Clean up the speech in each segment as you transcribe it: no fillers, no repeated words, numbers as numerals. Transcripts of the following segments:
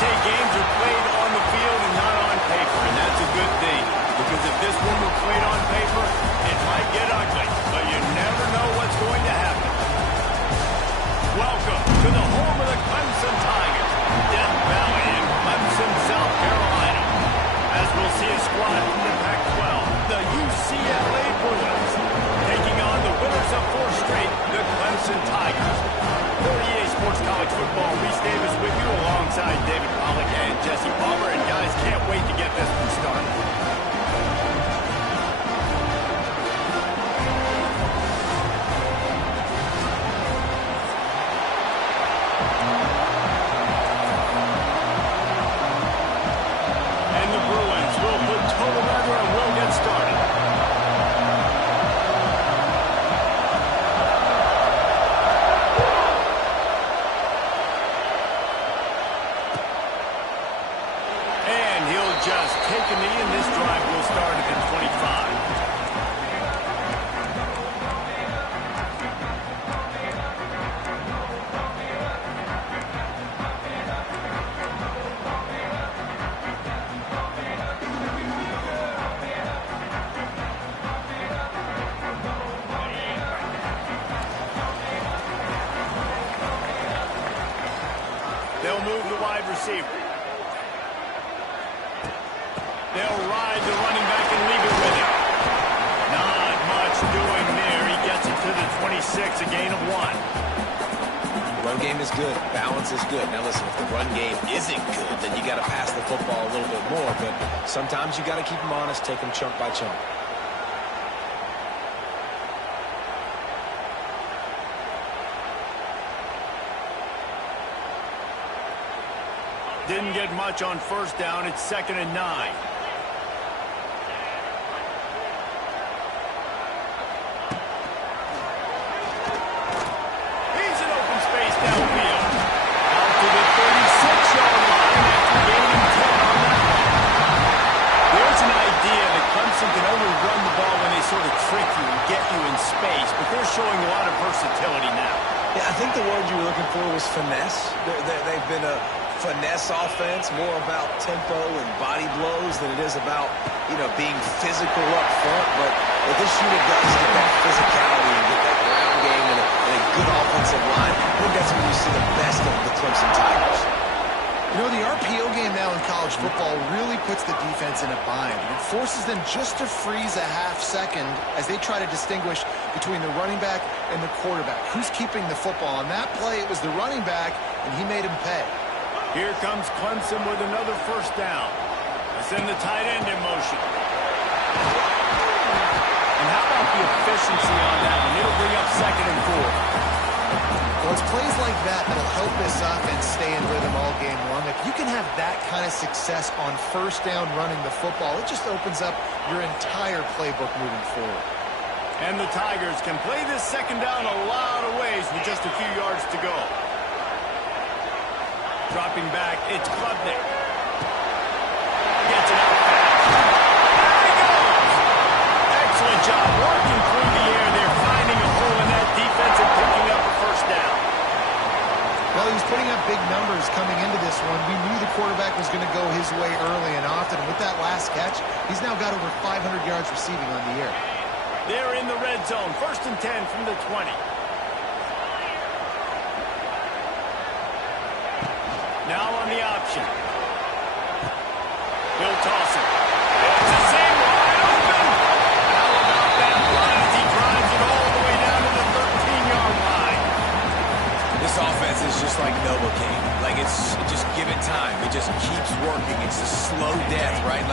say games are played on the field and not on paper, and that's a good thing. Because if this one were played on paper, it might get ugly, but you never know what's going to happen. Welcome to the home of the Clemson Tigers, Death Valley in Clemson, South Carolina. As we'll see a squad from the Pac-12, the UCLA Bruins, taking on the winners of 4 straight, the Clemson Tigers. For EA Sports College Football, Reese Davis with you alongside David Pollack and Jesse Palmer. And guys, can't wait to get this one started. And the Bruins will put total weather and will get started. Just take a knee, and this drive will start at the 25. They'll move the wide receiver. They'll ride the running back and leave it with him. Not much doing there. He gets it to the 26, a gain of 1. The run game is good. Balance is good. Now listen, if the run game isn't good, then you got to pass the football a little bit more. But sometimes you got to keep them honest, take them chunk by chunk. Didn't get much on first down. It's 2nd and 9. Downfield. Out to the 36-yard line after gaining 10 on that one. There's an idea that Clemson can only run the ball when they sort of trick you and get you in space, but they're showing a lot of versatility now. Yeah, I think the word you were looking for was finesse. They've been a finesse offense, more about tempo and body blows than it is about, being physical up front. But what this unit does is get that physicality and get that ground game and a good offensive line. I think that's when you see the best of the Clemson Tigers. The RPO game now in college football really puts the defense in a bind. It forces them just to freeze a half second as they try to distinguish between the running back and the quarterback. Who's keeping the football? On that play, it was the running back, and he made him pay. Here comes Clemson with another first down. They send the tight end in motion. And how about the efficiency on that one? It'll bring up 2nd and 4. Well, it's plays like that that'll help this offense stay in rhythm all game long. If you can have that kind of success on first down running the football, it just opens up your entire playbook moving forward. And the Tigers can play this 2nd down a lot of ways with just a few yards to go. Dropping back, it's Klubnik. Gets it out fast. There he goes! Excellent job working through the air there, finding a hole in that defense and picking up a first down. Well, he was putting up big numbers coming into this one. We knew the quarterback was going to go his way early and often. With that last catch, he's now got over 500 yards receiving on the year. They're in the red zone. 1st and 10 from the 20. Now on the option. He'll toss it. It's the same wide open. How about that run as he drives it all the way down to the 13-yard line? This offense is just like Novocaine. Just give it time. It just keeps working. It's a slow death, right?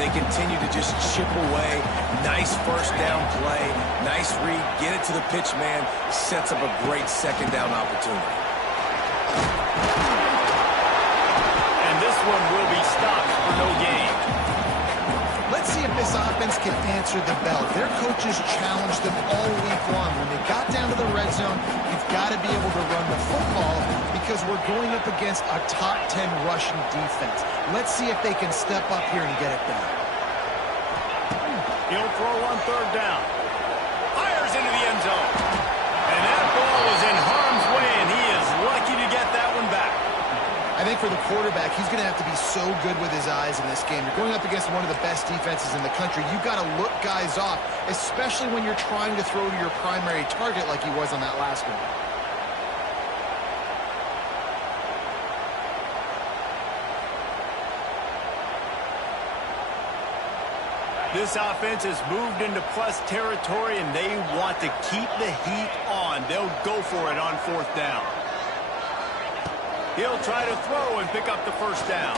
They continue to just chip away. Nice first down play. Nice read. Get it to the pitch man. Sets up a great 2nd down opportunity. And this one will be stopped for no gain. Let's see if this offense can answer the bell. Their coaches challenged them all week long. When they got down to the red zone, you've got to be able to run the football because we're going up against a top 10 rushing defense. Let's see if they can step up here and get it done. He'll throw on 3rd down. Fires into the end zone. And that ball was in harm's way, and he is lucky to get that one back. I think for the quarterback, he's going to have to be so good with his eyes in this game. You're going up against one of the best defenses in the country. You've got to look guys off, especially when you're trying to throw to your primary target like he was on that last one. This offense has moved into plus territory, and they want to keep the heat on. They'll go for it on 4th down. He'll try to throw and pick up the 1st down.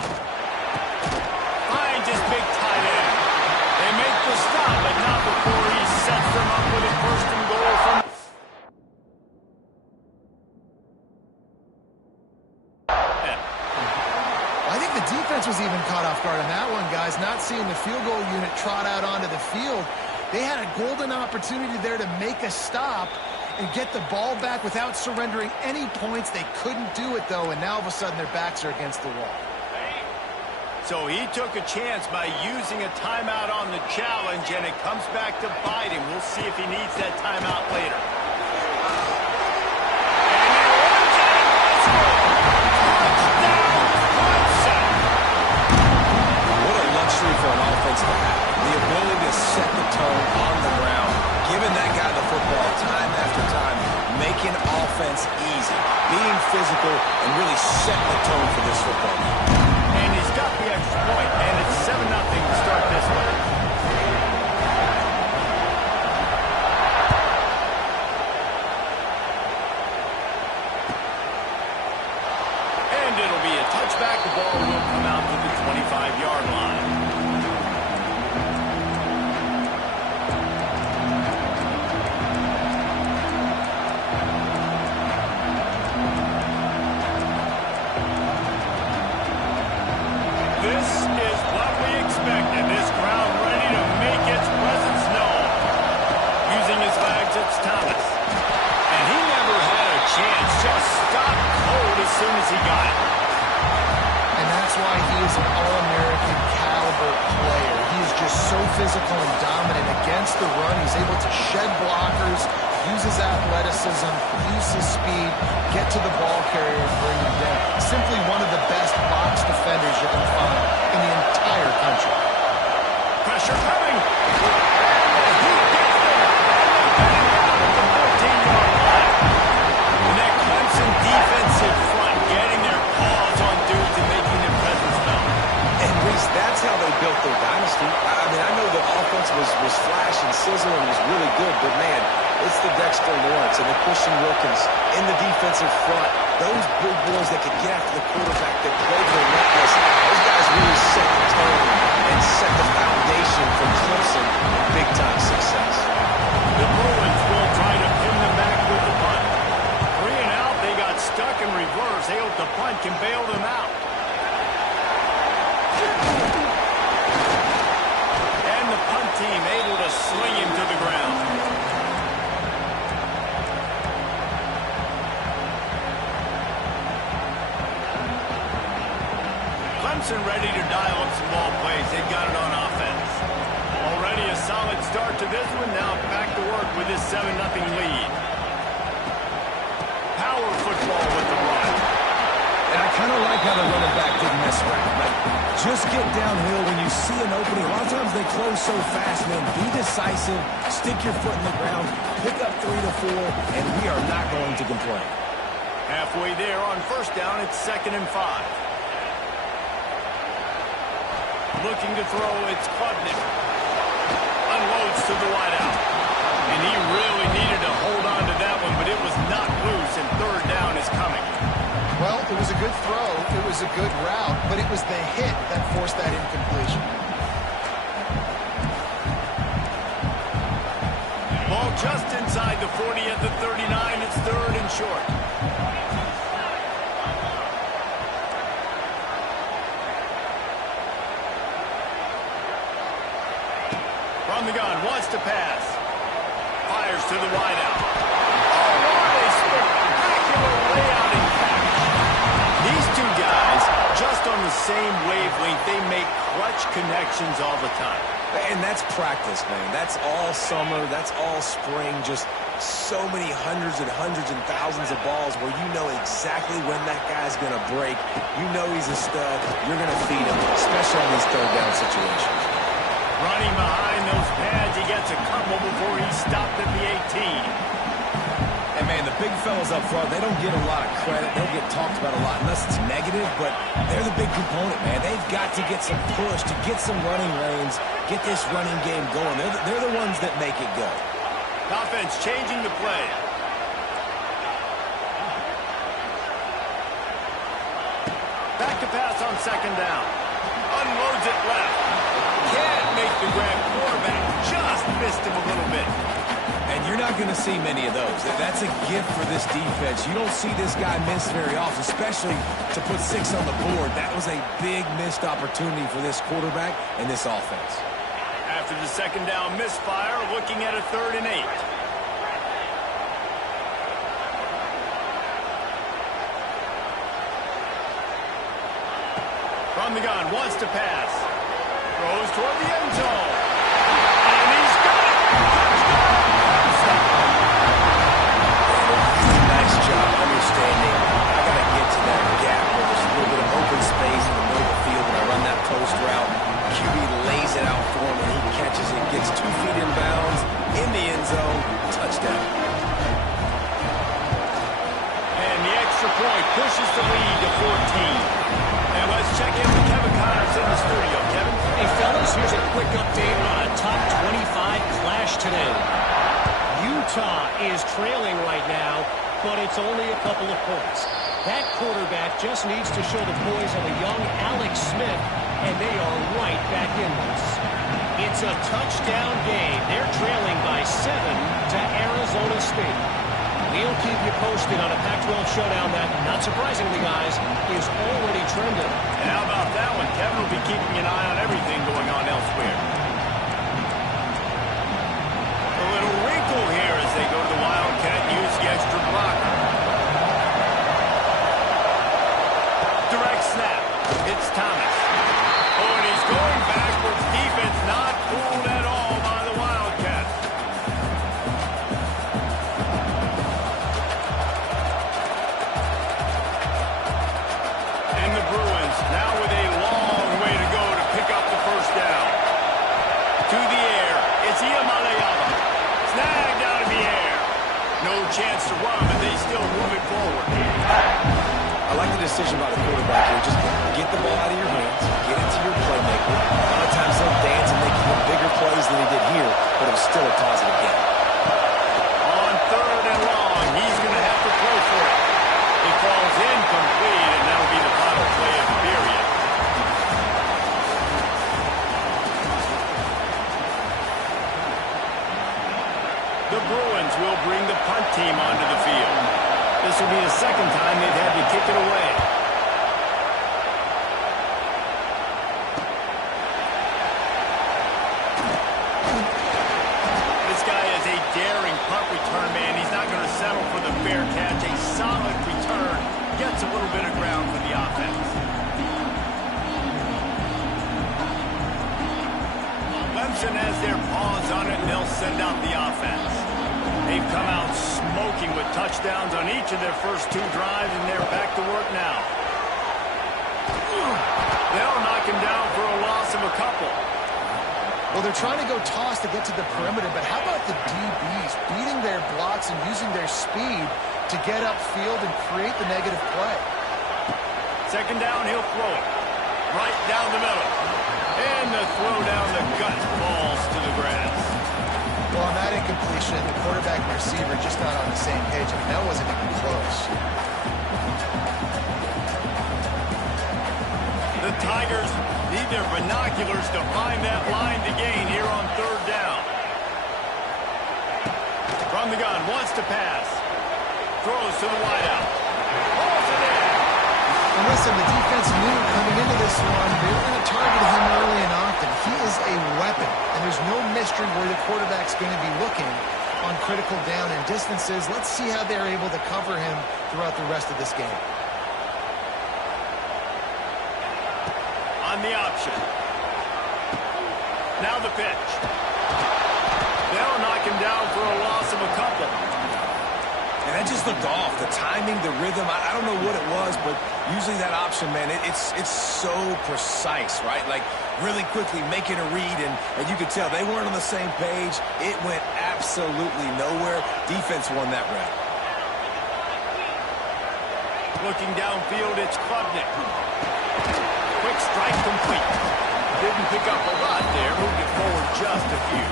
Finds his big tight end. They make the stop, but not before he sets them up with a 1st and goal from... I think the defense was even caught off guard on that one, guys. Not seeing the field goal unit trot out onto the field. They had a golden opportunity there to make a stop and get the ball back without surrendering any points. They couldn't do it, though, and now all of a sudden their backs are against the wall. So he took a chance by using a timeout on the challenge, and it comes back to bite him. We'll see if he needs that timeout later. What a luxury for an offense to have. The ability to set the tone on the ground, giving that guy the football time after time, making offense easy, being physical, and really setting the tone for this football game. And he's got the extra point, and it's 7-0 to start this one. And it'll be a touchback. The ball will come out to the 25-yard line. This is what we expected. This crowd ready to make its presence known. Using his legs, it's Thomas. And he never had a chance. Just stopped cold as soon as he got it. And that's why he is an All-American caliber player. He is just so physical and dominant against the run. He's able to shed blockers, use his athleticism, use his speed, get to the ball carrier and bring him down. Simply one of the best box defenders you can find in the entire country. Pressure coming. He gets there. Batting down at the 14-yard line. And that Clemson defensive front getting their paws on dudes and making their presence known. And Reese, that's how they built their dynasty. I mean, I know the offense was flash and sizzle and was really good, but man, it's the Dexter Lawrence and the Christian Wilkins in the defensive front. Those big boys that could get after the quarterback, that played relentless. Those guys really set the tone and set the foundation for Clemson big-time success. The Bruins will try to pin them back with the punt. 3 and out, they got stuck in reverse. They hope the punt can bail them out. And the punt team able to sling him to the ground. Clemson ready to dial up some ball plays. They got it on offense. Already a solid start to this one. Now back to work with this 7-0 lead. Power football with the run. And I kind of like how the running back didn't mess around. Like, just get downhill when you see an opening. A lot of times they close so fast, man. Be decisive, stick your foot in the ground, pick up 3 to 4, and we are not going to complain. Halfway there on 1st down, it's 2nd and 5. Looking to throw, it's Klubnik. Unloads to the wideout. And he really needed to hold on to that one, but it was not loose, and 3rd down is coming. Well, it was a good throw, it was a good route, but it was the hit that forced that incompletion. Ball just inside the 40 at the 39. It's 3rd and short. From the gun, wants to pass. Fires to the wideout. Oh, what a spectacular layout and catch. These two guys, just on the same wavelength, they make clutch connections all the time. And that's practice, man. That's all summer. That's all spring. Just so many hundreds and thousands of balls where you know exactly when that guy's going to break. You know he's a stud. You're going to feed him, especially on these third down situations. Running behind those pads, he gets a couple before he's stopped at the 18. And, man, the big fellas up front, they don't get a lot of credit. They don't get talked about a lot unless it's negative, but they're the big component, man. They've got to get some push, to get some running lanes, get this running game going. They're the ones that make it go. Offense changing the play. Back to pass on second down. Unloads it left. Can't make the grab. Quarterback just missed him a little bit. And you're not going to see many of those. That's a gift for this defense. You don't see this guy miss very often, especially to put 6 on the board. That was a big missed opportunity for this quarterback and this offense. After the second down misfire, looking at a 3rd and 8. From the gun, wants to pass. Throws toward the end zone. And he's got it! Nice job understanding. I got to get to that gap where there's a little bit of open space in the middle of the field when I run that post route. QB lays it out for him, and he catches it, gets 2 feet in bounds, in the end zone, touchdown. And the extra point pushes the lead to 14. And let's check in with Kevin Connors in the studio. Kevin? Hey, fellas, here's a quick update on a top 25 clash today. Utah is trailing right now, but it's only a couple of points. That quarterback just needs to show the boys of a young Alex Smith, and they are right back in this. It's a touchdown game. They're trailing by 7 to Arizona State. We'll keep you posted on a Pac-12 showdown that, not surprisingly, guys, is already trending. And how about that one? Kevin will be keeping an eye on everything going on elsewhere. A little wrinkle here as they go to the Wildcat and use the extra blocker. Direct snap. It's Thomas. Oh, and he's going backwards. Defense not fooled at all by the Wildcats. And the Bruins now with a long way to go to pick up the first down. To the air. It's Iamaleava. Snagged out of the air. No chance to run, but they still move it forward. I like the decision by the quarterback here. Just get the ball out of your hands, get it to your playmaker. A lot of times he'll dance and make even bigger plays than he did here, but it was still a positive game. On 3rd and long, he's going to have to throw for it. It falls incomplete, and that'll be the final play of the period. The Bruins will bring the punt team onto the field. This will be the second time they've had to kick it away. This guy is a daring punt return man. He's not going to settle for the fair catch. A solid return. Gets a little bit of ground for the offense. Clemson has their paws on it, and they'll send out the offense. They've come out smoking with touchdowns on each of their first 2 drives, and they're back to work now. They'll knock him down for a loss of a couple. Well, they're trying to go toss to get to the perimeter, but how about the DBs beating their blocks and using their speed to get upfield and create the negative play? Second down, he'll throw it. Right down the middle. And the throw down the gut falls to the grass. Well, on that incompletion, the quarterback and receiver just not on the same page. I mean, that wasn't even close. The Tigers need their binoculars to find that line to gain here on 3rd down. From the gun, wants to pass. Throws to the wideout. Pulls it in. And listen, the defense knew coming into this one, they were going to target him early and often. He is a weapon, and there's no mystery where the quarterback's going to be looking on critical down and distances. Let's see how they're able to cover him throughout the rest of this game. On the option. Now the pitch. They'll knock tracking down for a loss of a couple. And that just looked off. The timing, the rhythm, I don't know what it was, but usually that option, man, it's so precise, right? Like, really quickly making a read, and you could tell they weren't on the same page. It went absolutely nowhere. Defense won that round. Looking downfield, it's Klubnik. Quick strike complete. Didn't pick up a lot there. Moved it forward just a few.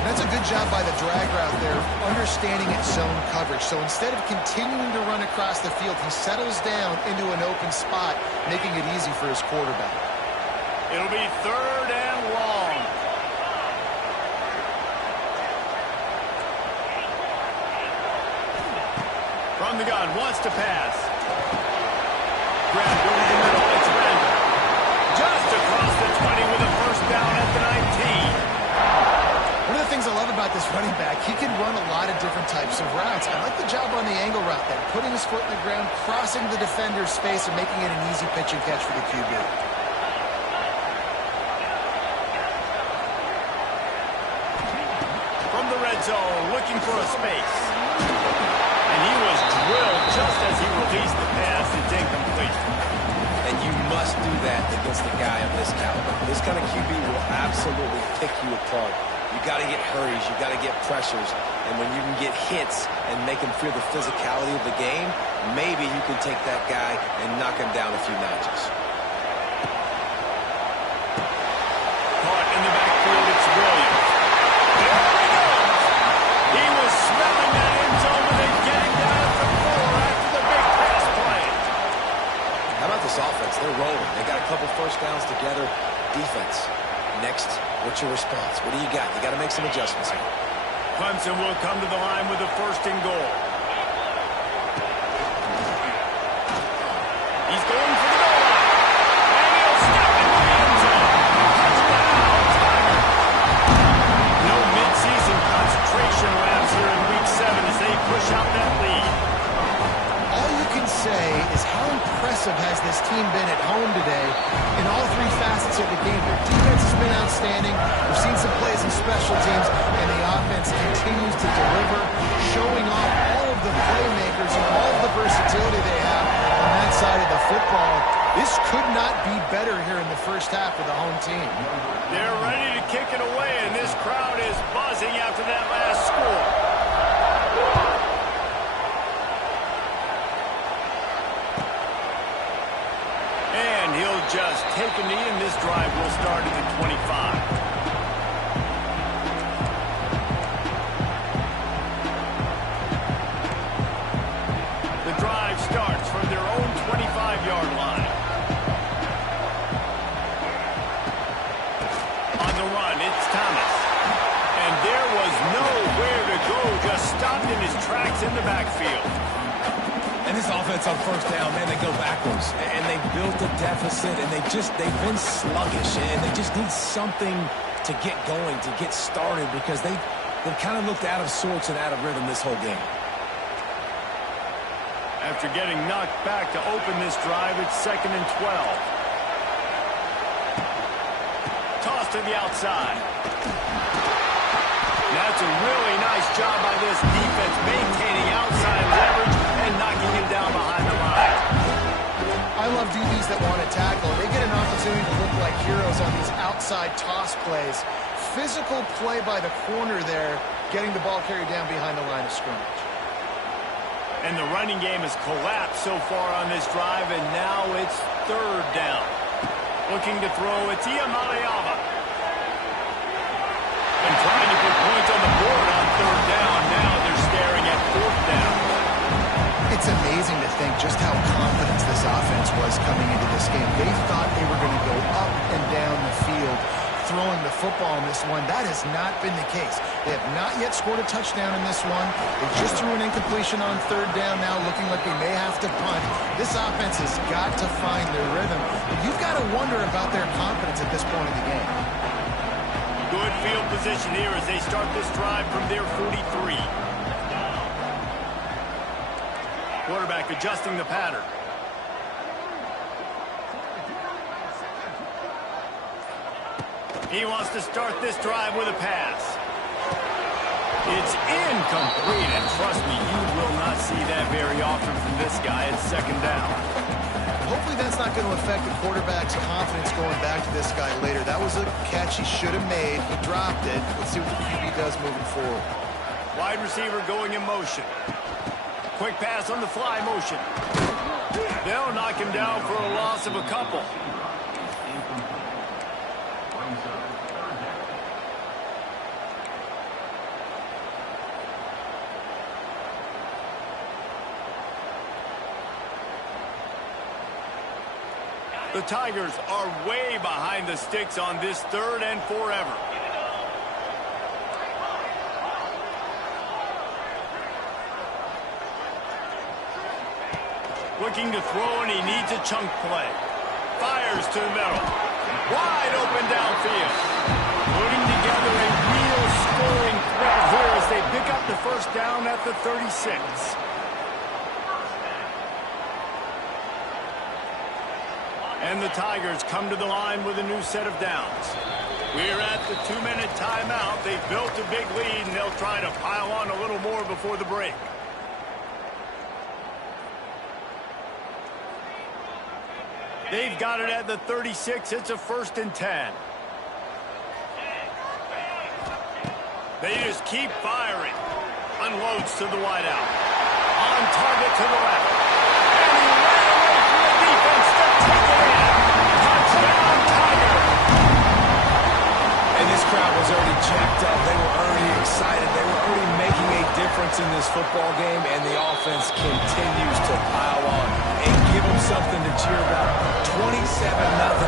And that's a good job by the drag route there, understanding its zone coverage. So instead of continuing to run across the field, he settles down into an open spot, making it easy for his quarterback. It'll be 3rd and long. From the gun, wants to pass. Grabbed over the middle, it's Randall. Just across the 20 with a first down at the 19. One of the things I love about this running back, he can run a lot of different types of routes. I like the job on the angle route there, putting his foot in the ground, crossing the defender's space, and making it an easy pitch and catch for the QB. From the red zone, looking for a space. And he was drilled just as he released the pass. It's incomplete. And you must do that against a guy of this caliber. This kind of QB will absolutely pick you apart. You got to get hurries, you got to get pressures, and when you can get hits and make him feel the physicality of the game, maybe you can take that guy and knock him down a few notches. Caught in the backfield, it's Williams. There he goes! He was smelling that end zone, but they gagged down at the 4 after the big pass play. How about this offense? They're rolling. They got a couple first downs together. Defense. Next, what's your response? What do you got? You got to make some adjustments here. Clemson will come to the line with a 1st and goal. He's going for the goal line. And he'll step into the end zone. Touchdown, Tiger. No midseason concentration laps here in Week 7 as they push out that lead. All you can say is how impressive has this team been at home today in all 3 facets of the game. Their defense has been outstanding. We've seen some plays in special teams, and the offense continues to deliver, showing off all of the playmakers and all of the versatility they have on that side of the football. This could not be better here in the first half for the home team. They're ready to kick it away, and this crowd is buzzing after that last score. And he'll just take a knee, and this drive will start at the 25. The drive starts from their own 25-yard line. On the run, it's Thomas. And there was nowhere to go, just stopped in his tracks in the backfield. And this offense on first down, man, they go backwards. And they built a deficit, and they've been sluggish. And they just need something to get going, to get started, because they've kind of looked out of sorts and out of rhythm this whole game. After getting knocked back to open this drive, it's 2nd and 12. Toss to the outside. That's a really nice job by this defense, maintaining outside leverage and knocking him down behind the line. I love DBs that want to tackle. They get an opportunity to look like heroes on these outside toss plays. Physical play by the corner there, getting the ball carried down behind the line of scrimmage. And the running game has collapsed so far on this drive, and now it's 3rd down. Looking to throw, it's Iamaleava. And trying to put points on the board on 3rd down. Now they're staring at 4th down. It's amazing to think just how confident this offense was coming into this game. They thought they were going to go up and down the field throwing the football in this one. That has not been the case. They have not yet scored a touchdown in this one. They just threw an incompletion on 3rd down now, looking like they may have to punt. This offense has got to find their rhythm. You've got to wonder about their confidence at this point in the game. Good field position here as they start this drive from their 43. Quarterback adjusting the pattern. He wants to start this drive with a pass. It's incomplete, and trust me, you will not see that very often from this guy at second down. Hopefully that's not going to affect the quarterback's confidence going back to this guy later. That was a catch he should have made. He dropped it. Let's see what the QB does moving forward. Wide receiver going in motion. Quick pass on the fly motion. They'll knock him down for a loss of a couple. The Tigers are way behind the sticks on this 3rd and forever. Looking to throw, and he needs a chunk play. Fires to the middle. Wide open downfield. Putting together a real scoring threat here as they pick up the first down at the 36. And the Tigers come to the line with a new set of downs. We're at the 2-minute timeout. They've built a big lead, and they'll try to pile on a little more before the break. They've got it at the 36. It's a 1st and 10. They just keep firing. Unloads to the wideout. On target to the left. And he ran away from the defense to take it in. Touchdown, Tiger. And this crowd was already jacked up. They were already excited. They were already making a difference in this football game, and the offense continues to pile on and give them something to cheer about. 27-0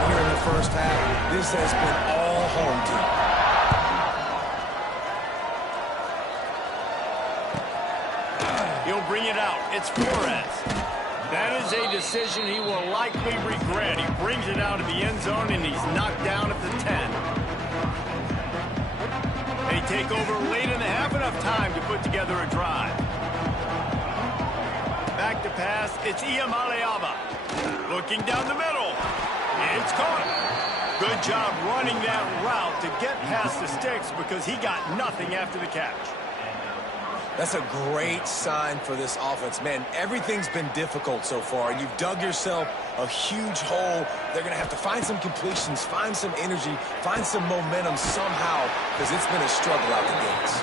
here in the first half. This has been all home team. He'll bring it out. It's Flores. That is a decision he will likely regret. He brings it out of the end zone, and he's knocked down at the 10. They take over late in the half, enough time to put together a drive. Back to pass. It's Iamaleava. Looking down the middle. It's caught. Good job running that route to get past the sticks because he got nothing after the catch. That's a great sign for this offense. Man, everything's been difficult so far. You've dug yourself a huge hole. They're going to have to find some completions, find some energy, find some momentum somehow, because it's been a struggle out the gates.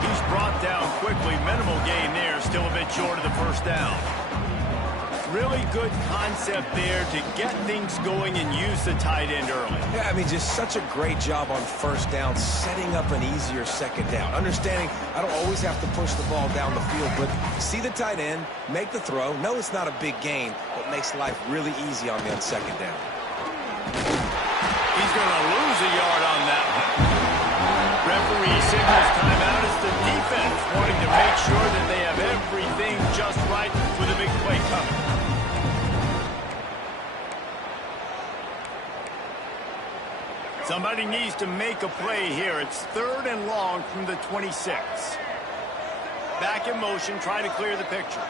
He's brought down quickly. Minimal gain there, still a bit short of the first down. Really good concept there to get things going and use the tight end early. Yeah, I mean, just such a great job on first down, setting up an easier second down. Understanding I don't always have to push the ball down the field, but see the tight end, make the throw. No, it's not a big gain, but makes life really easy on me on second down. He's going to lose a yard on that one. Referee signals timeout. It's the defense wanting to make sure that they have everything just right with a big play coming. Somebody needs to make a play here. It's 3rd and long from the 26. Back in motion, trying to clear the picture.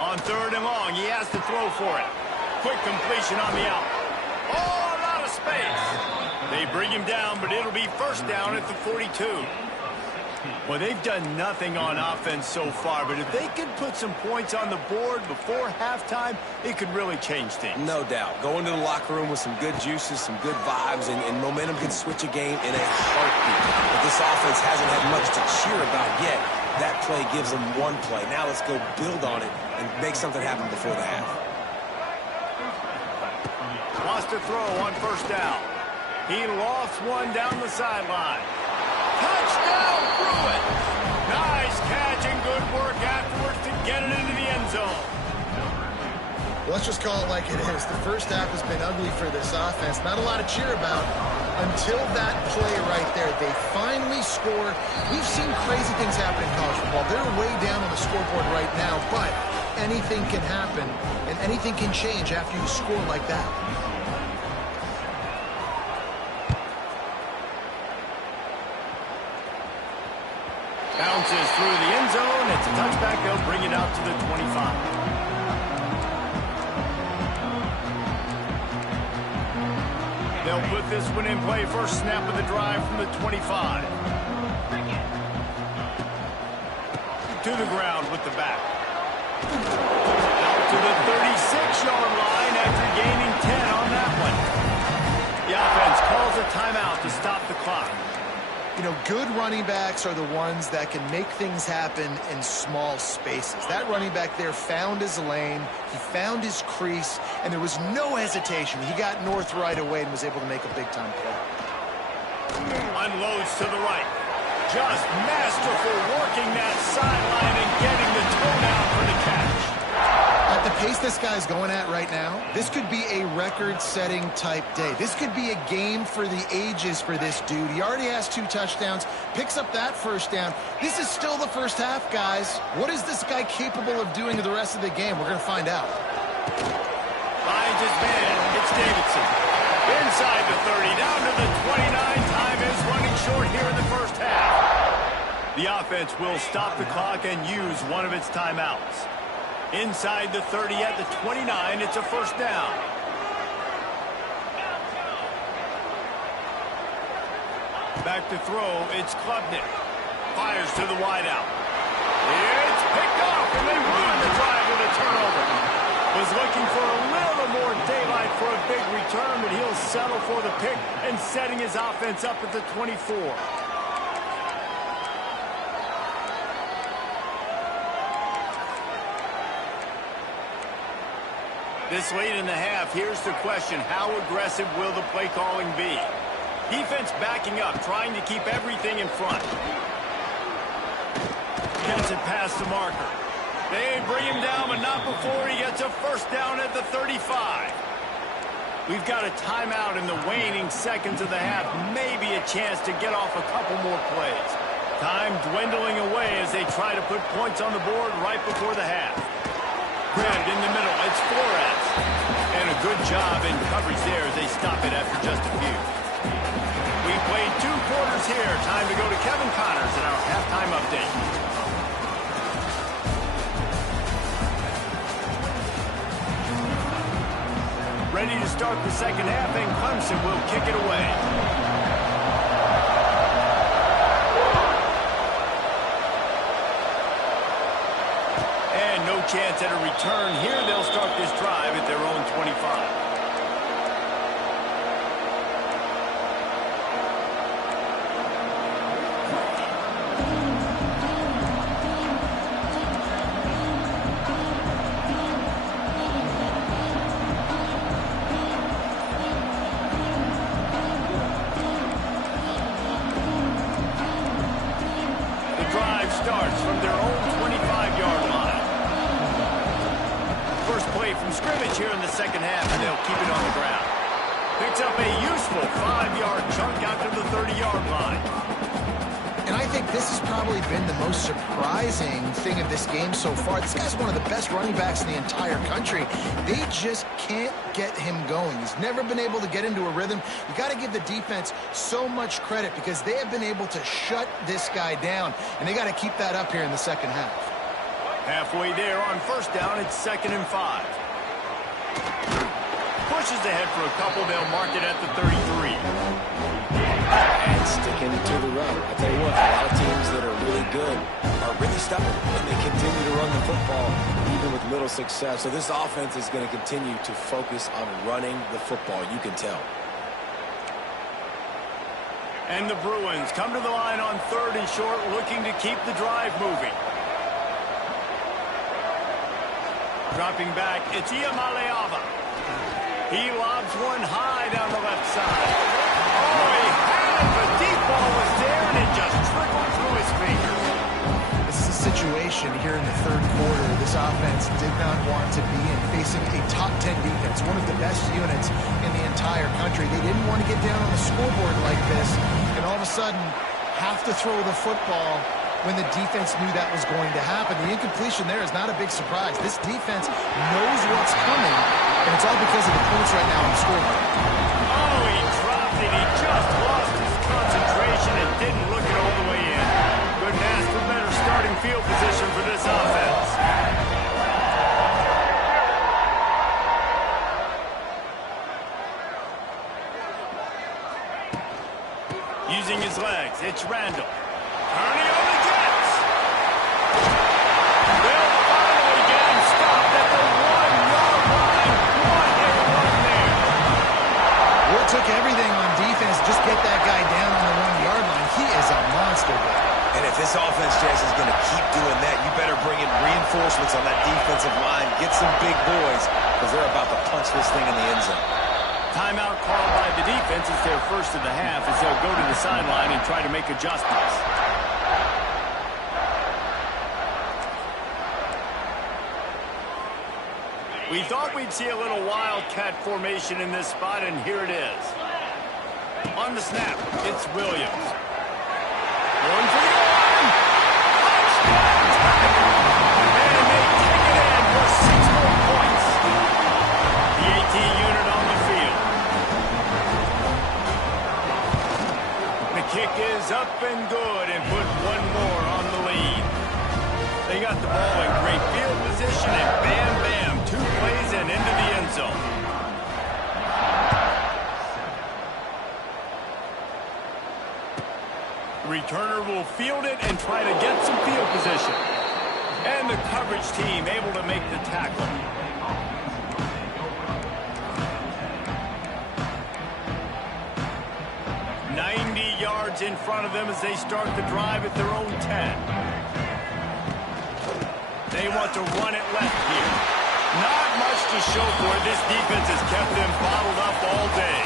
On 3rd and long, he has to throw for it. Quick completion on the out. Oh, a lot of space. They bring him down, but it'll be first down at the 42. Well, they've done nothing on offense so far, but if they could put some points on the board before halftime, it could really change things. No doubt. Go into the locker room with some good juices, some good vibes, and momentum can switch a game in a heartbeat. But this offense hasn't had much to cheer about yet. That play gives them one play. Now let's go build on it and make something happen before the half. Wants to throw on first down. He lofts one down the sideline. Touchdown, Bruin! Nice catch and good work afterwards to get it into the end zone. Let's just call it like it is. The first half has been ugly for this offense. Not a lot to cheer about until that play right there. They finally score. We've seen crazy things happen in college football. They're way down on the scoreboard right now, but anything can happen, and anything can change after you score like that. Bounces through the end zone. It's a touchback. They'll bring it out to the 25. They'll put this one in play. First snap of the drive from the 25. to the ground with the back. Out to the 36-yard line after gaining 10 on that one. The offense calls a timeout to stop the clock. You know, good running backs are the ones that can make things happen in small spaces. That running back there found his lane, he found his crease, and there was no hesitation. He got north right away and was able to make a big-time play. Unloads to the right. Just masterful working that sideline and getting the toe down for the catch. At the pace this guy's going at right now, this could be a record-setting type day. This could be a game for the ages for this dude. He already has 2 touchdowns, picks up that first down. This is still the first half, guys. What is this guy capable of doing in the rest of the game? We're going to find out. Finds his man. It's Davidson. Inside the 30, down to the 29. Time is running short here in the first half. The offense will stop the clock and use one of its timeouts. Inside the 30 at the 29, it's a first down. Back to throw, it's Klubnik. Fires to the wideout. It's picked off, and they ruin the drive with a turnover. Was looking for a little more daylight for a big return, but he'll settle for the pick and setting his offense up at the 24. This late in the half, here's the question. How aggressive will the play calling be? Defense backing up, trying to keep everything in front. Gets it past the marker. They bring him down, but not before he gets a first down at the 35. We've got a timeout in the waning seconds of the half. Maybe a chance to get off a couple more plays. Time dwindling away as they try to put points on the board right before the half. Grabbed in the middle, it's Flores. And a good job in coverage there as they stop it after just a few. We played 2 quarters here. Time to go to Kevin Connors in our halftime update. Ready to start the second half, and Clemson will kick it away. Chance at a return here. They'll start this drive at their own 25. The drive starts from their own 25-yard line. First play from scrimmage here in the second half, and they'll keep it on the ground. Picks up a useful 5-yard chunk out to the 30-yard line. And I think this has probably been the most surprising thing of this game so far. This guy's one of the best running backs in the entire country. They just can't get him going. He's never been able to get into a rhythm. You got to give the defense so much credit because they have been able to shut this guy down, and they got to keep that up here in the second half. Halfway there on first down, it's 2nd and 5. Pushes ahead for a couple. They'll mark it at the 33. And sticking to the run. I tell you what, a lot of teams that are really good are really stubborn, and they continue to run the football even with little success. So this offense is going to continue to focus on running the football. You can tell. And the Bruins come to the line on 3rd and short, looking to keep the drive moving. Dropping back, it's Iamaleava. He lobs one high down the left side. Oh, he had it. The deep ball was there, and it just trickled through his fingers. This is a situation here in the 3rd quarter this offense did not want to be in, facing a top 10 defense, one of the best units in the entire country. They didn't want to get down on the scoreboard like this, and all of a sudden have to throw the football when the defense knew that was going to happen. The incompletion there is not a big surprise. This defense knows what's coming, and it's all because of the points right now on the scoreboard. Oh, he dropped it. He just lost his concentration and didn't look it all the way in. Couldn't ask for better starting field position for this offense. Using his legs, it's Randall. Turning on the Jets. some big boys because they're about to punch this thing in the end zone. Timeout called by the defense. It's their first of the half as they'll go to the sideline and try to make adjustments. We thought we'd see a little wildcat formation in this spot, and here it is. On the snap, it's Williams. Going for the arm. And they take it in for 6 more points. The AT unit on the field. The kick is up and good and put one more on the lead. They got the ball in great field position and bam, bam, 2 plays and into the end zone. Returner will field it and try to get some field position. And the coverage team able to make the tackle. Yards in front of them as they start the drive at their own 10. They want to run it left here. Not much to show for it. This defense has kept them bottled up all day.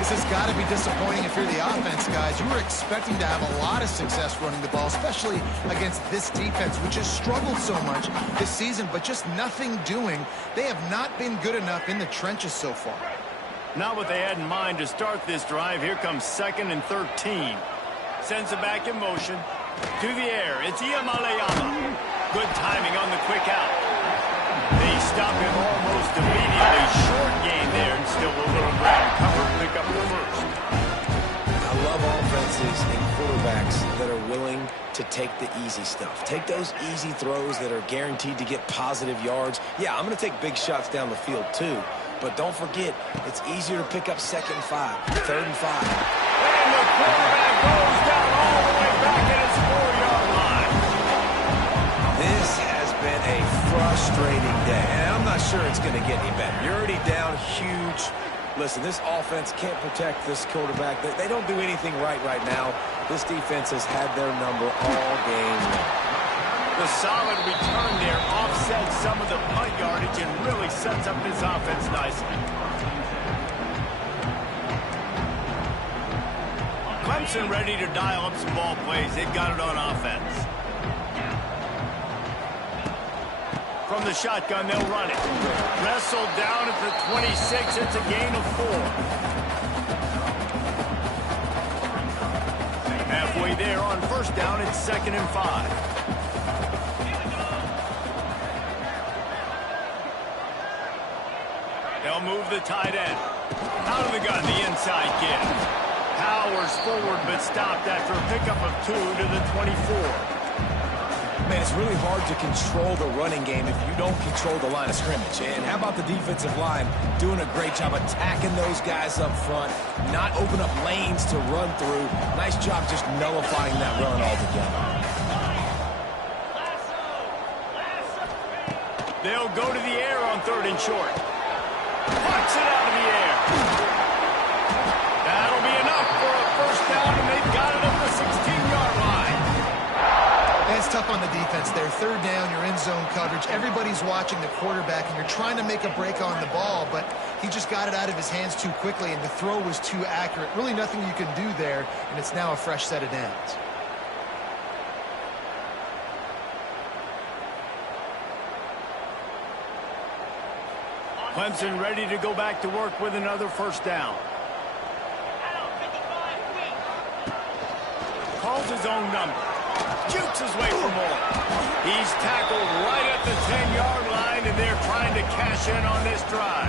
This has got to be disappointing if you're the offense, guys. You were expecting to have a lot of success running the ball, especially against this defense, which has struggled so much this season, but just nothing doing. They have not been good enough in the trenches so far. Not what they had in mind to start this drive. Here comes 2nd and 13. Sends it back in motion. To the air. It's Iamaleava. Good timing on the quick out. They stop him almost immediately. Short gain there and still a little ground cover to pick up the first. I love offenses and quarterbacks that are willing to take the easy stuff. Take those easy throws that are guaranteed to get positive yards. Yeah, I'm going to take big shots down the field too. But don't forget, it's easier to pick up 2nd and 5, 3rd and 5. And the quarterback goes down all the way back at his 4-yard line. This has been a frustrating day, and I'm not sure it's going to get any better. You're already down huge. Listen, this offense can't protect this quarterback. They don't do anything right now. This defense has had their number all game long. The solid return there offsets some of the punt yardage and really sets up this offense nicely. Clemson ready to dial up some ball plays. They've got it on offense. From the shotgun, they'll run it. Wrestled down at the 26. It's a gain of 4. Halfway there on 1st down, it's 2nd and 5. They'll move the tight end. Out of the gun, the inside give. Powers forward, but stopped after a pickup of 2 to the 24. Man, it's really hard to control the running game if you don't control the line of scrimmage. And how about the defensive line doing a great job attacking those guys up front, not open up lanes to run through. Nice job just nullifying that run altogether. They'll go to the air on 3rd and short. Puts it out of the air. That'll be enough for a 1st down, and they've got it up the 16-yard line. It's tough on the defense there. 3rd down, you're in zone coverage. Everybody's watching the quarterback, and you're trying to make a break on the ball, but he just got it out of his hands too quickly, and the throw was too accurate. Really nothing you can do there, and it's now a fresh set of downs. Clemson ready to go back to work with another 1st down. Calls his own number. Jukes his way for more. He's tackled right at the 10-yard line, and they're trying to cash in on this drive.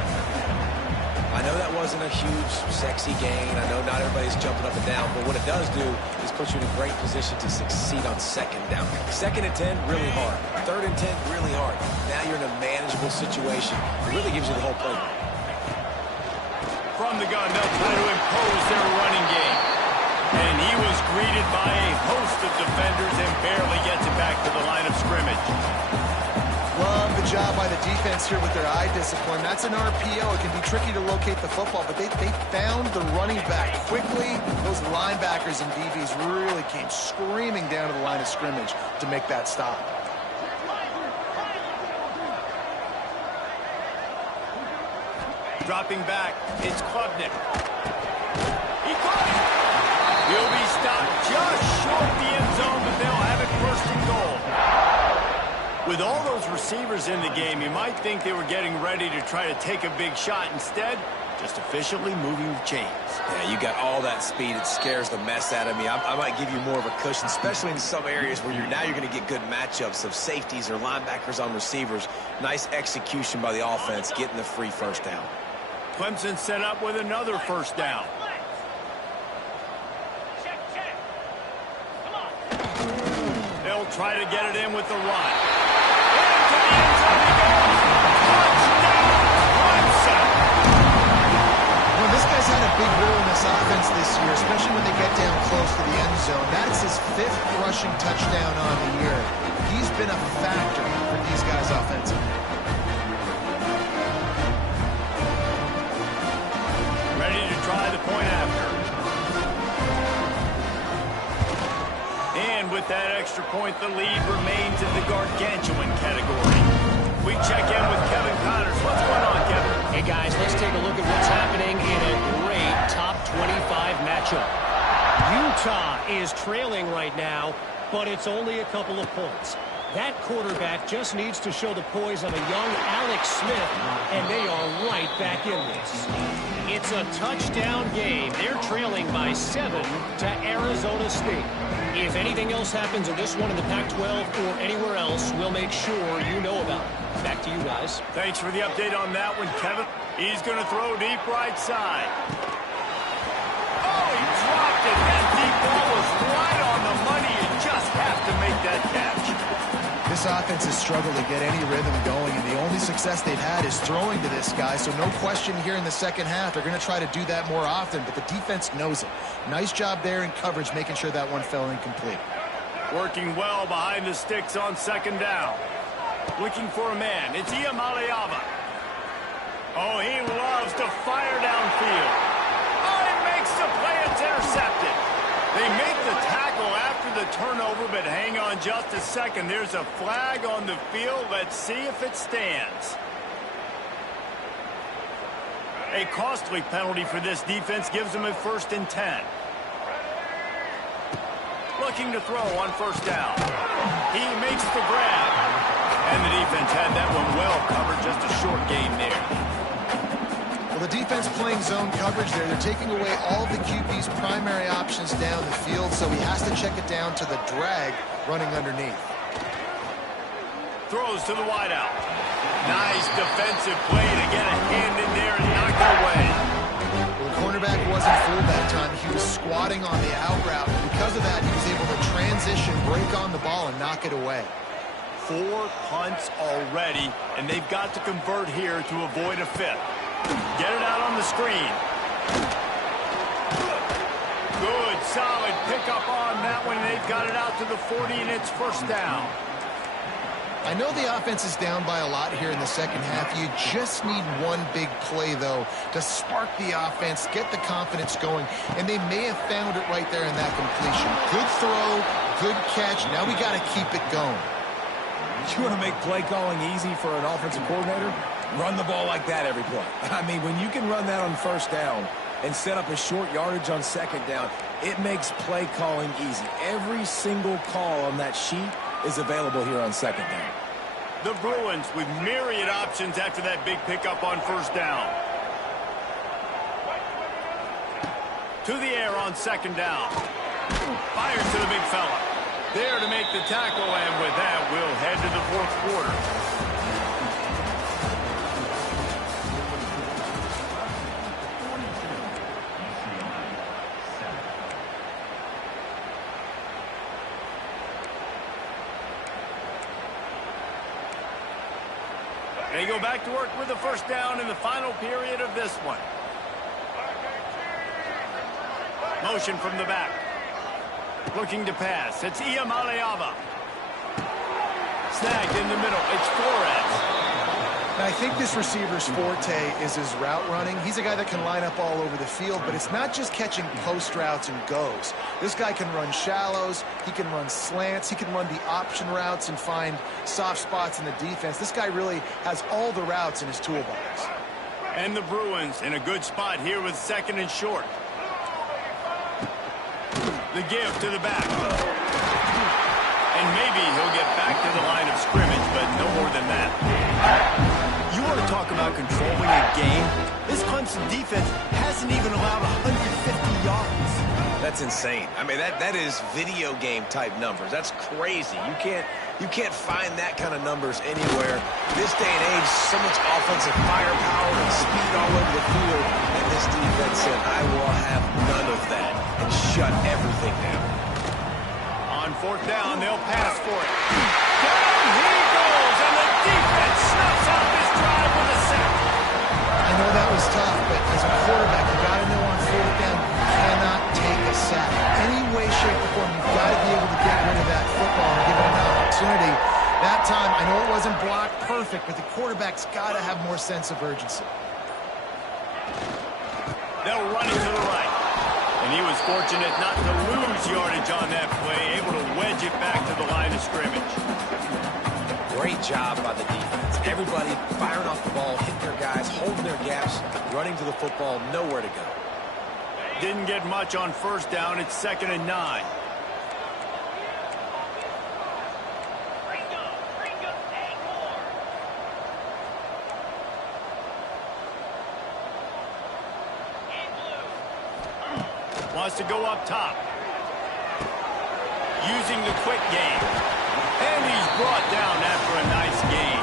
I know that wasn't a huge, sexy gain. I know not everybody's jumping up and down, but what it does do is put you in a great position to succeed on 2nd down. 2nd and 10, really hard. 3rd and 10, really hard. Now you're in a manageable situation. It really gives you the whole playbook. From the gun, they'll try to impose their running game. And he was greeted by a host of defenders and barely gets it back to the line of scrimmage. Love the job by the defense here with their eye discipline. That's an RPO. It can be tricky to locate the football, but they found the running back quickly. Those linebackers and DBs really came screaming down to the line of scrimmage to make that stop. Dropping back, it's Klubnik. He caught it. He'll be stopped just short the end zone, but they'll have it first and goal. With all those receivers in the game, you might think they were getting ready to try to take a big shot. Instead, just efficiently moving the chains. Yeah, you got all that speed. It scares the mess out of me. I might give you more of a cushion, especially in some areas where you're going to get good matchups of safeties or linebackers on receivers. Nice execution by the offense, getting the free first down. Clemson set up with another first down. They'll try to get it in with the run. Into the end zone he goes. Touchdown, Clemson. Well, this guy's had a big role in this offense this year, especially when they get down close to the end zone. That's his 5th rushing touchdown on the year. He's been a factor for these guys offensively. Ready to try the point after. And with that extra point, the lead remains in the gargantuan category. We check in with Kevin Connors. What's going on, Kevin? Hey, guys, let's take a look at what's happening in a great top 25 matchup. Utah is trailing right now, but it's only a couple of points. That quarterback just needs to show the poise of a young Alex Smith, and they are right back in this. It's a touchdown game. They're trailing by 7 to Arizona State. If anything else happens in this one in the Pac-12 or anywhere else, we'll make sure you know about it. Back to you guys. Thanks for the update on that one, Kevin. He's going to throw deep right side. Oh, he dropped it. That deep ball was right on the money. You just have to make that catch. This offense has struggled to get any rhythm going, and the only success they've had is throwing to this guy. So no question here in the second half, they're going to try to do that more often, but the defense knows it. Nice job there in coverage, making sure that one fell incomplete. Working well behind the sticks on second down. Looking for a man. It's Iamaleava. Oh, he loves to fire downfield. Oh, he makes the play. It's intercepted. They make the tackle after the turnover, but hang on just a second. There's a flag on the field. Let's see if it stands. A costly penalty for this defense gives them a 1st and 10. Looking to throw on first down. He makes the grab. And the defense had that one well covered. Just a short gain there. Well, the defense playing zone coverage there. They're taking away all the QB's primary options down the field, so he has to check it down to the drag running underneath. Throws to the wideout. Nice defensive play to get a hand in there and knock it away. Well, the cornerback wasn't fooled that time. He was squatting on the out route. And because of that, he was able to transition, break on the ball, and knock it away. 4 punts already, and they've got to convert here to avoid a 5th. Get it out on the screen. Good, solid pickup on that one. They've got it out to the 40, and it's first down. I know the offense is down by a lot here in the second half. You just need one big play, though, to spark the offense, get the confidence going, and they may have found it right there in that completion. Good throw, good catch. Now we got to keep it going. You want to make play calling easy for an offensive coordinator? Run the ball like that every play. I mean, when you can run that on first down and set up a short yardage on second down, it makes play calling easy. Every single call on that sheet is available here on second down. The Bruins with myriad options after that big pickup on first down. To the air on second down. Fires to the big fella. There to make the tackle, and with that, we'll head to the 4th quarter. They go back to work with the first down in the final period of this one. Motion from the back. Looking to pass. It's Iamaleava. Snagged in the middle. It's Flores. Now, I think this receiver's forte is his route running. He's a guy that can line up all over the field, but it's not just catching post routes and goes. This guy can run shallows. He can run slants. He can run the option routes and find soft spots in the defense. This guy really has all the routes in his toolbox. And the Bruins in a good spot here with second and short. The give to the back. And maybe he'll get back to the line of scrimmage, but no more than that. You want to talk about controlling a game? This Clemson defense hasn't even allowed 150 yards. That's insane. I mean, that is video game type numbers. That's crazy. You can't find that kind of numbers anywhere. This day and age, so much offensive firepower and speed all over the field. And this defense said, I will have none of that, and shut everything down. On fourth down, they'll pass for it. Down he goes, and the defense snuffs out this drive with a sack. I know that was tough, but as a quarterback, you got to know on fourth down, you cannot take a sack. Any way, shape, or form, you've got to be able to get rid of that football and give it an opportunity. That time, I know it wasn't blocked perfect, but the quarterback's got to have more sense of urgency. They'll run it to the right. And he was fortunate not to lose yardage on that play, able to wedge it back to the line of scrimmage. Great job by the defense. Everybody firing off the ball, hitting their guys, holding their gaps, running to the football, nowhere to go. Didn't get much on first down. It's 2nd and 9. Wants to go up top. Using the quick game. And he's brought down after a nice gain.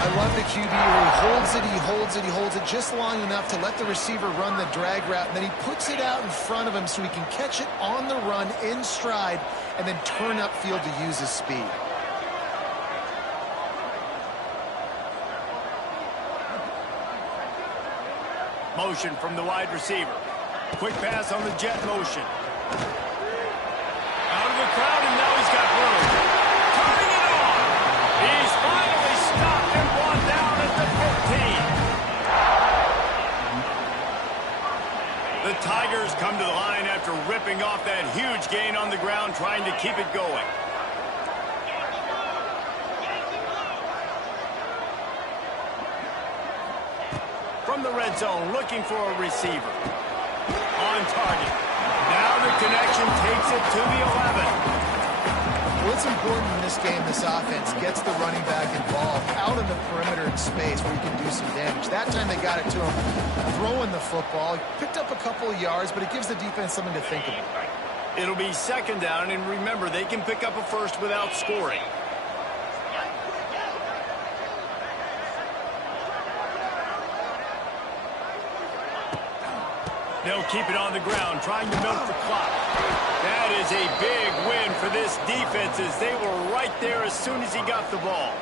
I love the QB where he holds it, he holds it, he holds it just long enough to let the receiver run the drag route, and then he puts it out in front of him so he can catch it on the run in stride and then turn upfield to use his speed. Motion from the wide receiver. Quick pass on the jet motion. Out of the crowd, and now he's got room. Turning it on. He's finally stopped and brought down at the 15. The Tigers come to the line after ripping off that huge gain on the ground, trying to keep it going. From the red zone, looking for a receiver. On target. Now the connection takes it to the 11. What's important in this game, this offense gets the running back involved out in the perimeter in space where he can do some damage. That time they got it to him throwing the football. He picked up a couple of yards, but it gives the defense something to think about. It'll be 2nd down, and remember, they can pick up a first without scoring. They'll keep it on the ground, trying to milk the clock. That is a big win for this defense, as they were right there as soon as he got the ball.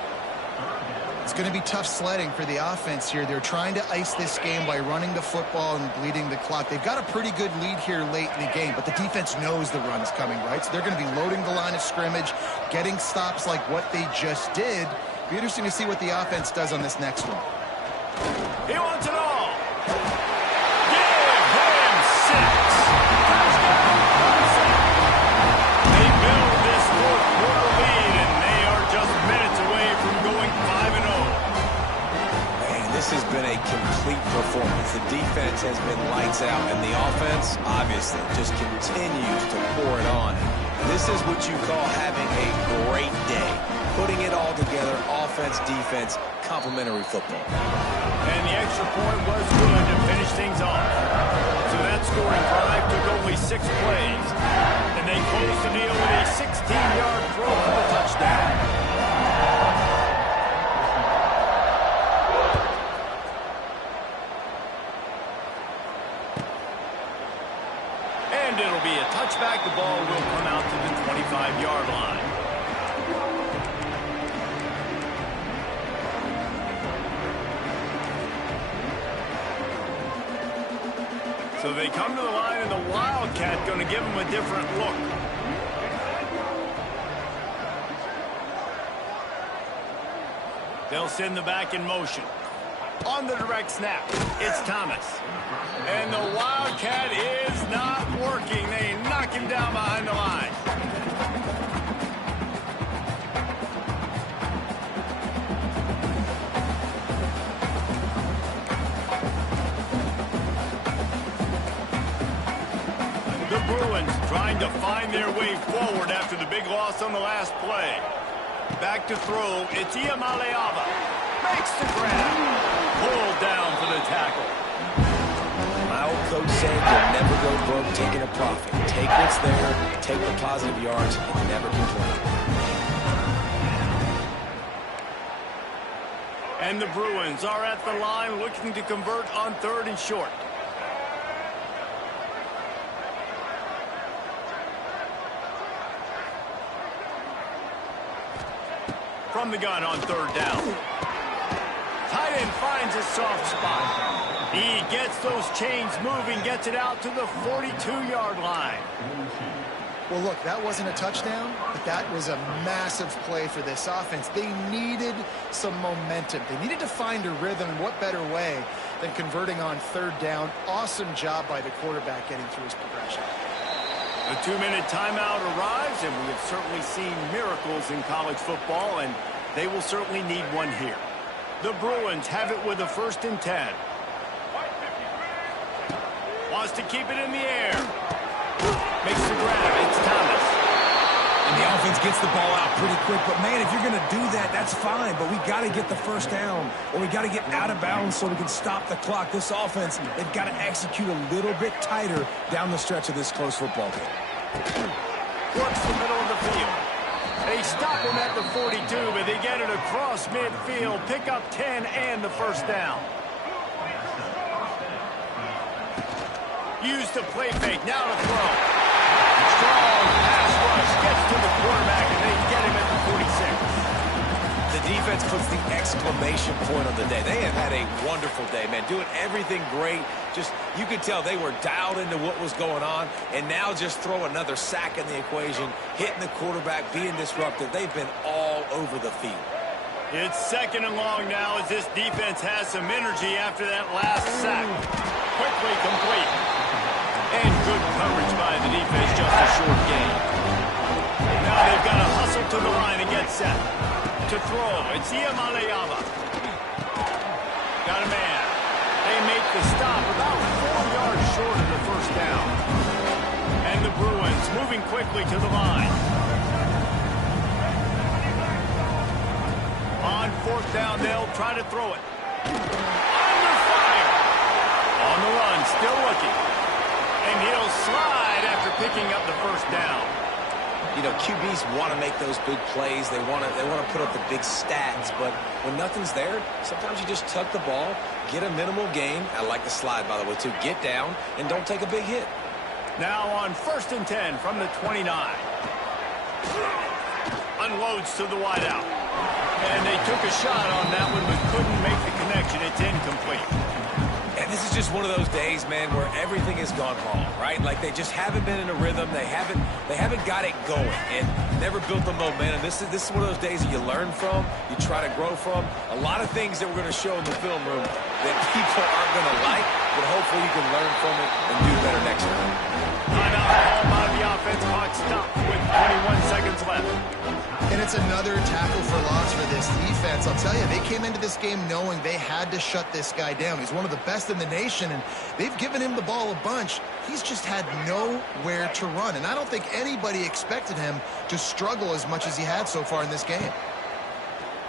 It's going to be tough sledding for the offense here. They're trying to ice this game by running the football and bleeding the clock. They've got a pretty good lead here late in the game, but the defense knows the run's coming, right? So they're going to be loading the line of scrimmage, getting stops like what they just did. Be interesting to see what the offense does on this next one. He wants it all. This has been a complete performance. The defense has been lights out, and the offense, obviously, just continues to pour it on. This is what you call having a great day. Putting it all together, offense, defense, complementary football. And the extra point was good to finish things off. So that scoring drive took only 6 plays. And they closed the deal with a 16-yard throw for the touchdown. It'll be a touchback. The ball will come out to the 25-yard line. So they come to the line, and the Wildcat going to give them a different look. They'll send the back in motion. On the direct snap, it's Thomas. And the Wildcat is not working. They knock him down behind the line. Trying to find their way forward after the big loss on the last play. Back to throw. It's Iamaleava. Makes the grab. Pulled down for the tackle. My old coach said you'll never go broke taking a profit. Take what's there, take the positive yards, and never complain. And the Bruins are at the line looking to convert on 3rd and short. From the gun on 3rd down. Tight end finds a soft spot. He gets those chains moving, gets it out to the 42-yard line. Well, look, that wasn't a touchdown, but that was a massive play for this offense. They needed some momentum. They needed to find a rhythm, and what better way than converting on 3rd down. Awesome job by the quarterback getting through his progression. A 2-minute timeout arrives, and we have certainly seen miracles in college football, and they will certainly need one here. The Bruins have it with a 1st and 10. Wants to keep it in the air. Makes the grab. It's Thomas. And the offense gets the ball out pretty quick. But, man, if you're going to do that, that's fine. But we got to get the 1st down, or we got to get out of bounds so we can stop the clock. This offense, they've got to execute a little bit tighter down the stretch of this close football game. Works the middle of the field. They stop him at the 42, but they get it across midfield. Pick up 10 and the 1st down. Use the play fake. Now to throw. Strong pass rush. Gets to the quarterback, and they get him at the 46. The defense puts the exclamation point on the day. They have had a wonderful day, man. Doing everything great. Just, you could tell they were dialed into what was going on. And now just throw another sack in the equation. Hitting the quarterback, being disruptive. They've been all over the field. It's 2nd and long now as this defense has some energy after that last sack. Quickly complete. And good coverage by the defense, just a short gain. Now they've got to hustle to the line and get set. To throw, it's Iamaleava. Got a man. They make the stop about 4 yards short of the 1st down. And the Bruins moving quickly to the line. On 4th down, they'll try to throw it. Under fire. On the run, still looking. And he'll slide after picking up the 1st down. You know, QBs want to make those big plays. They want to put up the big stats. But when nothing's there, sometimes you just tuck the ball, get a minimal gain. I like the slide, by the way, too. Get down and don't take a big hit. Now on 1st and 10 from the 29. Unloads to the wideout. And they took a shot on that one, but couldn't make the connection. It's incomplete. And this is just one of those days, man, where everything has gone wrong, right? Like they just haven't been in a rhythm. They haven't got it going and never built the momentum. This is one of those days that you learn from, you try to grow from. A lot of things that we're going to show in the film room that people aren't going to like, but hopefully you can learn from it and do better next time. Timeout called by the offense. Clock stopped with 21 seconds left. And it's another tackle for loss for this defense. I'll tell you, they came into this game knowing they had to shut this guy down. He's one of the best in the nation, and they've given him the ball a bunch. He's just had nowhere to run, and I don't think anybody expected him to struggle as much as he had so far in this game.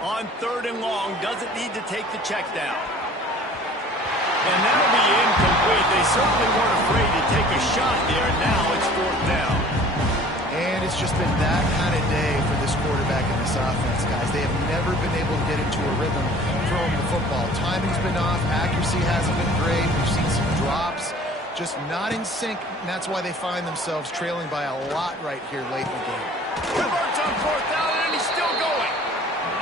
On 3rd and long, doesn't need to take the check down. And that'll be incomplete. They certainly weren't afraid to take a shot there, and now it's 4th down. And it's just been that kind of day for this quarterback and this offense, guys. They have never been able to get into a rhythm throwing the football. Timing's been off. Accuracy hasn't been great. We've seen some drops. Just not in sync, and that's why they find themselves trailing by a lot right here late in the game. Converts on 4th down, and he's still going.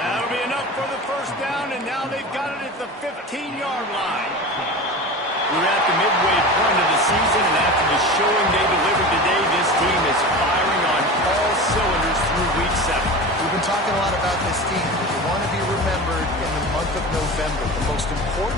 That'll be enough for the 1st down, and now they've got it at the 15-yard line. We're at the midway point of the season, and after the showing they delivered today, this team is firing on all cylinders through week 7. We've been talking a lot about this team, but you want to be remembered in the month of November. The most important